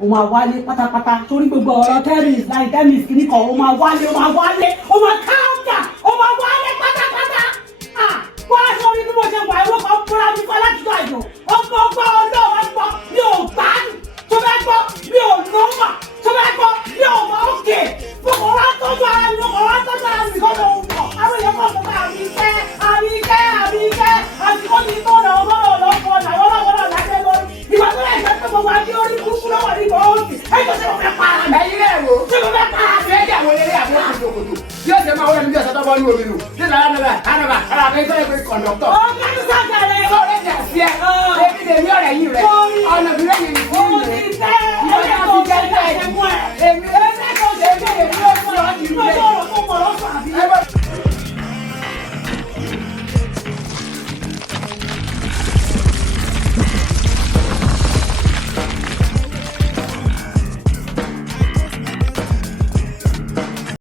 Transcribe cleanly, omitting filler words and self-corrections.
o máa wálé pátápátá sórí gbogbo ọ̀rọ̀ tẹ́rìs kìíní kan o máa wálé o máa káńtà o máa wálé pátápátá wá sórí bí mo ṣe wà ẹ̀wọ́ kan fúnra mi kọ́ láti tó àjò ọgbọ́n ọlọ́wọ́ gbọ́ mi ò gbádùn tó bá gbọ́ mi ò nọ́mà tó bá gbọ́ mi ò mọ òkè mo kàn wá tọ́jú ara mi kọ́ ló ń bọ̀ àwọn èèyàn kọ́ fún Àbíkẹ́ àsìkò ti tó ọ̀nà ọlọ́pọ̀ ọ̀nà ọlọ́wọ́ lájẹ́ lórí ìwà tó lè jẹ́ pé mo wá ní orí kúkú lọ́wọ́ ní bọ́ọ̀sì ẹjọ́ tí mo fẹ́ para mi. ẹ̀yin rẹ̀ wo tí mo fẹ́ para mi. ẹ̀jẹ̀ àwọn eré àbúrò àjòkòtò yóò ṣe máa wọlé ní ọ̀sẹ̀ tó bọ́ ní omi nù nígbà ánàbà ara mi tó lè pe kọ̀ǹdọ̀tọ̀. ọ̀gá ló sàgàlẹ̀. sọ́ọ́rẹ́ jà sí ẹ ebi lè ní ọ̀rẹ́ yìí rẹ̀ ọ̀nà bí lẹ́yìn